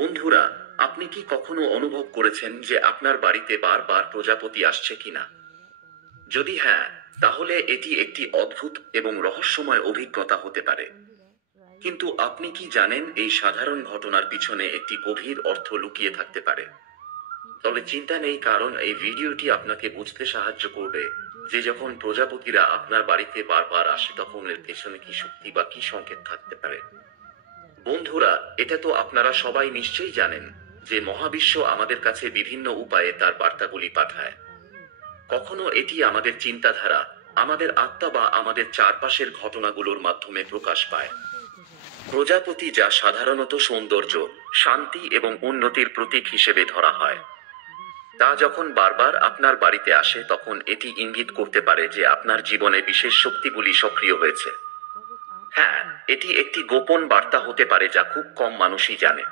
বন্ধুরা, আপনি কি কখনো অনুভব করেছেন যে আপনার বাড়িতে বারবার প্রজাপতি আসছে কিনা? যদি হ্যাঁ, তাহলে এটি একটি অদ্ভুত এবং রহস্যময় অভিজ্ঞতা হতে পারে। কিন্তু আপনি কি জানেন এই সাধারণ ঘটনার পিছনে একটি গভীর অর্থ লুকিয়ে থাকতে পারে? তবে চিন্তা নেই, কারণ এই ভিডিওটি আপনাকে বুঝতে সাহায্য করবে যে যখন প্রজাপতিরা আপনার বাড়িতে বারবার আসে তখন এর পেছনে কি শক্তি বা কি সংকেত থাকতে পারে। বন্ধুরা, এটা তো আপনারা সবাই নিশ্চয়ই জানেন যে মহাবিশ্ব আমাদের কাছে বিভিন্ন উপায়ে তার বার্তাগুলি পাঠায়। কখনো এটি আমাদের চিন্তাধারা, আমাদের আত্মা বা আমাদের চারপাশের ঘটনাগুলোর মাধ্যমে প্রকাশ পায়। প্রজাপতি, যা সাধারণত সৌন্দর্য, শান্তি এবং উন্নতির প্রতীক হিসেবে ধরা হয়, তা যখন বারবার আপনার বাড়িতে আসে তখন এটি ইঙ্গিত করতে পারে যে আপনার জীবনে বিশেষ শক্তিগুলি সক্রিয় হয়েছে। হ্যাঁ, এটি একটি গোপন বার্তা হতে পারে যা খুব কম মানুষই জানে।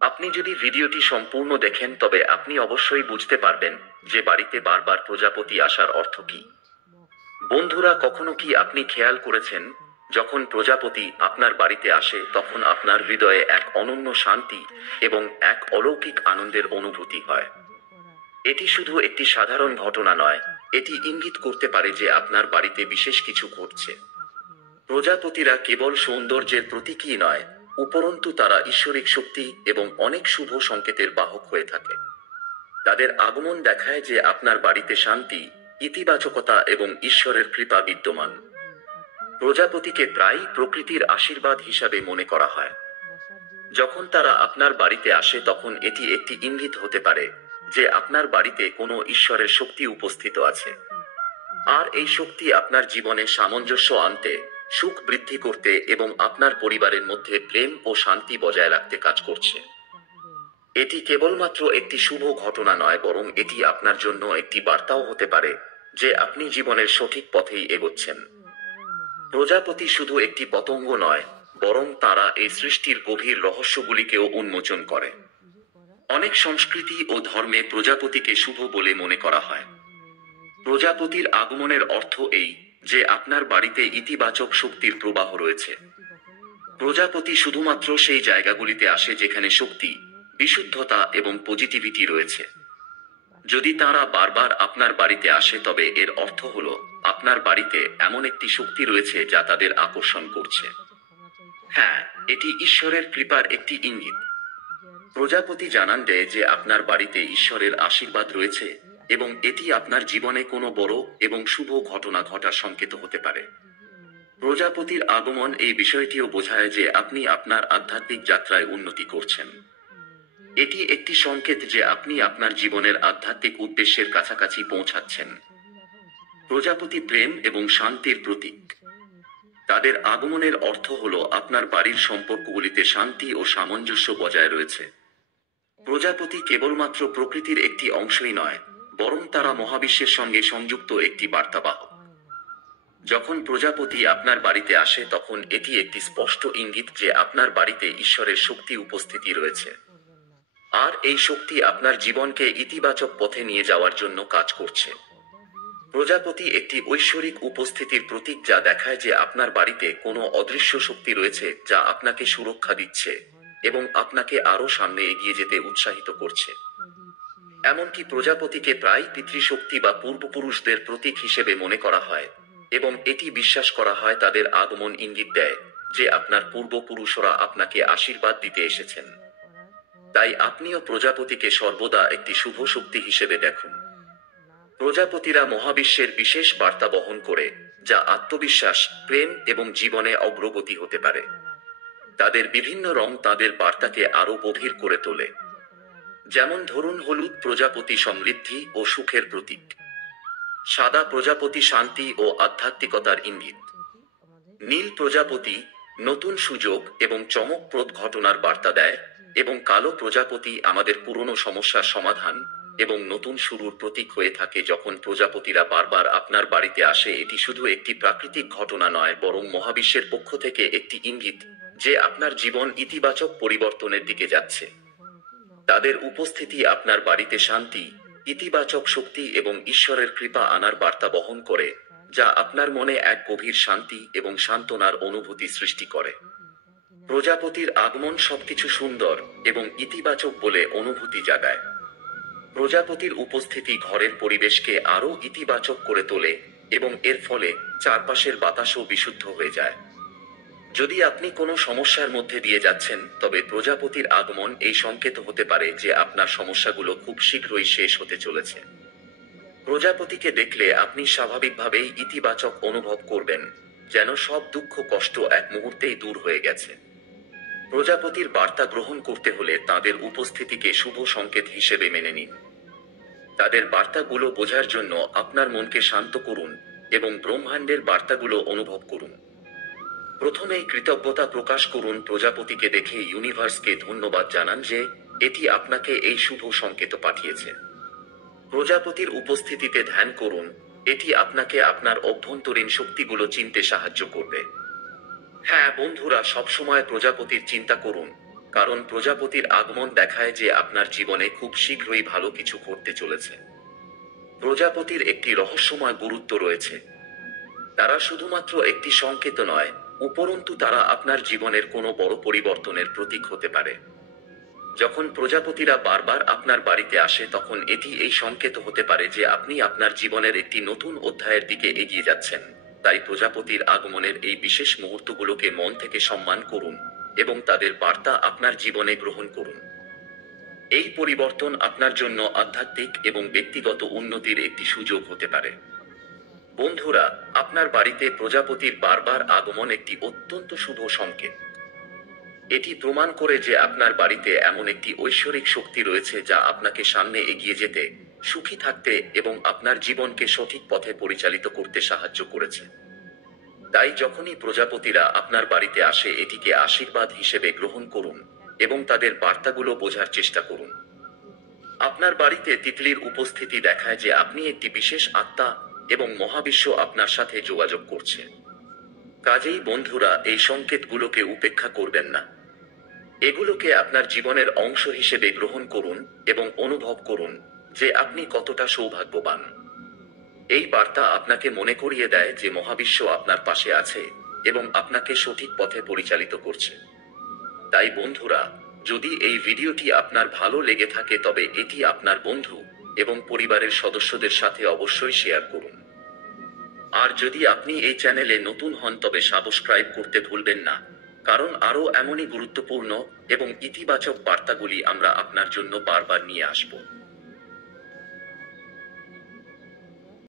আপনি যদি ভিডিওটি সম্পূর্ণ দেখেন তবে আপনি অবশ্যই বুঝতে পারবেন যে বাড়িতে বারবার প্রজাপতি আসার অর্থ কী। বন্ধুরা, কখনো কি আপনি খেয়াল করেছেন, যখন প্রজাপতি আপনার বাড়িতে আসে তখন আপনার হৃদয়ে এক অনন্য শান্তি এবং এক অলৌকিক আনন্দের অনুভূতি হয়? এটি শুধু একটি সাধারণ ঘটনা নয়, এটি ইঙ্গিত করতে পারে যে আপনার বাড়িতে বিশেষ কিছু ঘটছে। প্রজাপতিরা কেবল সৌন্দর্যের প্রতীকই নয়, উপরন্তু তারা ঈশ্বরিক শক্তি এবং অনেক শুভ সংকেতের বাহক হয়ে থাকে। তাদের আগমন দেখায় যে আপনার বাড়িতে শান্তি, ইতিবাচকতা এবং ঈশ্বরের কৃপা বিদ্যমান। প্রজাপতিকে প্রায়ই প্রকৃতির আশীর্বাদ হিসাবে মনে করা হয়। যখন তারা আপনার বাড়িতে আসে তখন এটি একটি ইঙ্গিত হতে পারে যে আপনার বাড়িতে কোনো ঈশ্বরের শক্তি উপস্থিত আছে। আর এই শক্তি আপনার জীবনে সামঞ্জস্য আনতে, সুখ বৃদ্ধি করতে এবং আপনার পরিবারের মধ্যে প্রেম ও শান্তি বজায় রাখতে কাজ করছে। এটি কেবলমাত্র একটি শুভ ঘটনা নয়, বরং এটি আপনার জন্য একটি বার্তাও হতে পারে যে আপনি জীবনের সঠিক পথেই এগোচ্ছেন। প্রজাপতি শুধু একটি পতঙ্গ নয়, বরং তারা এই সৃষ্টির গভীর রহস্যগুলিকেও উন্মোচন করে। অনেক সংস্কৃতি ও ধর্মে প্রজাপতিকে শুভ বলে মনে করা হয়। প্রজাপতির আগমনের অর্থ এই যে আপনার বাড়িতে ইতিবাচক শক্তির প্রবাহ রয়েছে। প্রজাপতি শুধুমাত্র সেই জায়গাগুলিতে আসে যেখানে শক্তি, বিশুদ্ধতা এবং পজিটিভিটি রয়েছে। যদি তারা বারবার আপনার বাড়িতে আসে তবে এর অর্থ হলো আপনার বাড়িতে এমন একটি শক্তি রয়েছে যা তাদের আকর্ষণ করছে। হ্যাঁ, এটি ঈশ্বরের কৃপার একটি ইঙ্গিত। প্রজাপতি জানান দেয় যে আপনার বাড়িতে ঈশ্বরের আশীর্বাদ রয়েছে এবং এটি আপনার জীবনে কোনো বড় এবং শুভ ঘটনা ঘটার সংকেত হতে পারে। প্রজাপতির আগমন এই বিষয়টিও বোঝায় যে আপনি আপনার আধ্যাত্মিক যাত্রায় উন্নতি করছেন। এটি একটি সংকেত যে আপনি আপনার জীবনের আধ্যাত্মিক উদ্দেশ্যের কাছাকাছি পৌঁছাচ্ছেন। প্রজাপতি প্রেম এবং শান্তির প্রতীক। তাদের আগমনের অর্থ হলো আপনার বাড়ির সম্পর্কগুলিতে শান্তি ও সামঞ্জস্য বজায় রয়েছে। প্রজাপতি কেবলমাত্র প্রকৃতির একটি অংশই নয়, বরং তারা মহাবিশ্বের সঙ্গে সংযুক্ত একটি বার্তাবাহক। যখন প্রজাপতি আপনার বাড়িতে আসে তখন এটি একটি স্পষ্ট ইঙ্গিত যে আপনার বাড়িতে ঈশ্বরের শক্তি উপস্থিতি রয়েছে। আর এই শক্তি আপনার জীবনকে ইতিবাচক পথে নিয়ে যাওয়ার জন্য কাজ করছে। প্রজাপতি একটি ঐশ্বরিক উপস্থিতির প্রতীক, যা দেখায় যে আপনার বাড়িতে কোনো অদৃশ্য শক্তি রয়েছে যা আপনাকে সুরক্ষা দিচ্ছে এবং আপনাকে আরও সামনে এগিয়ে যেতে উৎসাহিত করছে। এমনকি প্রজাপতিকে প্রায় পিতৃশক্তি বা পূর্বপুরুষদের প্রতীক হিসেবে মনে করা হয় এবং এটি বিশ্বাস করা হয় তাদের আগমন ইঙ্গিত দেয় যে আপনার পূর্বপুরুষরা আপনাকে আশীর্বাদ দিতে এসেছেন। তাই আপনিও প্রজাপতিকে সর্বদা একটি শুভ শক্তি হিসেবে দেখুন। প্রজাপতিরা মহাবিশ্বের বিশেষ বার্তা বহন করে, যা আত্মবিশ্বাস, প্রেম এবং জীবনে অগ্রগতি হতে পারে। তাদের বিভিন্ন রং তাদের বার্তাকে আরও গভীর করে তোলে। যেমন ধরুন, হলুদ প্রজাপতি সমৃদ্ধি ও সুখের প্রতীক, সাদা প্রজাপতি শান্তি ও আধ্যাত্মিকতার ইঙ্গিত, নীল প্রজাপতি নতুন সুযোগ এবং চমকপ্রদ ঘটনার বার্তা দেয়, এবং কালো প্রজাপতি আমাদের পুরনো সমস্যার সমাধান এবং নতুন শুরুর প্রতীক হয়ে থাকে। যখন প্রজাপতিরা বারবার আপনার বাড়িতে আসে এটি শুধু একটি প্রাকৃতিক ঘটনা নয়, বরং মহাবিশ্বের পক্ষ থেকে একটি ইঙ্গিত যে আপনার জীবন ইতিবাচক পরিবর্তনের দিকে যাচ্ছে। তাদের উপস্থিতি আপনার বাড়িতে শান্তি, ইতিবাচক শক্তি এবং ঈশ্বরের কৃপা আনার বার্তা বহন করে, যা আপনার মনে এক গভীর শান্তি এবং সান্ত্বনার অনুভূতি সৃষ্টি করে। প্রজাপতির আগমন সবকিছু সুন্দর এবং ইতিবাচক বলে অনুভূতি জাগায়। প্রজাপতির উপস্থিতি ঘরের পরিবেশকে আরও ইতিবাচক করে তোলে এবং এর ফলে চারপাশের বাতাসও বিশুদ্ধ হয়ে যায়। যদি আপনি কোনো সমস্যার মধ্যে দিয়ে যাচ্ছেন, তবে প্রজাপতির আগমন এই সংকেত হতে পারে যে আপনার সমস্যাগুলো খুব শীঘ্রই শেষ হতে চলেছে। প্রজাপতিকে দেখলে আপনি স্বাভাবিকভাবেই ইতিবাচক অনুভব করবেন, যেন সব দুঃখ কষ্ট এক মুহূর্তেই দূর হয়ে গেছে। প্রজাপতির বার্তা গ্রহণ করতে হলে তাদের উপস্থিতিকে শুভ সংকেত হিসেবে মেনে নিন। তাদের বার্তাগুলো বোঝার জন্য আপনার মনকে শান্ত করুন এবং ব্রহ্মাণ্ডের বার্তাগুলো অনুভব করুন। প্রথমেই কৃতজ্ঞতা প্রকাশ করুন, প্রজাপতিকে দেখে ইউনিভার্সকে ধন্যবাদ জানান যে এটি আপনাকে এই শুভ সংকেত পাঠিয়েছে। প্রজাপতির উপস্থিতিতে ধ্যান করুন, এটি আপনাকে আপনার অভ্যন্তরীণ শক্তিগুলো চিনতে সাহায্য করবে। হ্যাঁ বন্ধুরা, সবসময় প্রজাপতির চিন্তা করুন, কারণ প্রজাপতির আগমন দেখায় যে আপনার জীবনে খুব শীঘ্রই ভালো কিছু ঘটতে চলেছে। প্রজাপতির একটি রহস্যময় গুরুত্ব রয়েছে। তারা শুধুমাত্র একটি সংকেত নয়, উপরন্তু তারা আপনার জীবনের কোনো বড় পরিবর্তনের প্রতীক হতে পারে। যখন প্রজাপতিরা বারবার আপনার বাড়িতে আসে, তখন এটি এই সংকেত হতে পারে যে আপনি আপনার জীবনের একটি নতুন অধ্যায়ের দিকে এগিয়ে যাচ্ছেন। তাই প্রজাপতির আগমনের এই বিশেষ মুহূর্তগুলোকে মন থেকে সম্মান করুন এবং তাদের বার্তা আপনার জীবনে গ্রহণ করুন। এই পরিবর্তন আপনার জন্য আধ্যাত্মিক এবং ব্যক্তিগত উন্নতির একটি সুযোগ হতে পারে। বন্ধুরা, আপনার বাড়িতে প্রজাপতির বারবার আগমন একটি অত্যন্ত শুভ সংকেত। এটি প্রমাণ করে যে আপনার বাড়িতে এমন একটি ঐশ্বরিক শক্তি রয়েছে যা আপনাকে সামনে এগিয়ে যেতে, সুখী থাকতে এবং আপনার জীবনকে সঠিক পথে পরিচালিত করতে সাহায্য করেছে। তাই যখনই প্রজাপতিরা আপনার বাড়িতে আসে, এটিকে আশীর্বাদ হিসেবে গ্রহণ করুন এবং তাদের বার্তাগুলো বোঝার চেষ্টা করুন। আপনার বাড়িতে তিতলির উপস্থিতি দেখায় যে আপনি একটি বিশেষ আত্মা এবং মহাবিশ্ব আপনার সাথে যোগাযোগ করছে। কাজেই বন্ধুরা, এই সংকেতগুলোকে উপেক্ষা করবেন না। এগুলোকে আপনার জীবনের অংশ হিসেবে গ্রহণ করুন এবং অনুভব করুন যে আপনি কতটা সৌভাগ্যবান। এই বার্তা আপনাকে মনে করিয়ে দেয় যে মহাবিশ্ব আপনার পাশে আছে এবং আপনাকে সঠিক পথে পরিচালিত করছে। তাই বন্ধুরা, যদি এই ভিডিওটি আপনার ভালো লেগে থাকে, তবে এটি আপনার বন্ধু এবং পরিবারের সদস্যদের সাথে অবশ্যই শেয়ার করুন। আর যদি আপনি এই চ্যানেলে নতুন হন, তবে সাবস্ক্রাইব করতে ভুলবেন না, কারণ আরও এমনই গুরুত্বপূর্ণ এবং ইতিবাচক বার্তাগুলি আমরা আপনার জন্য বারবার নিয়ে আসব।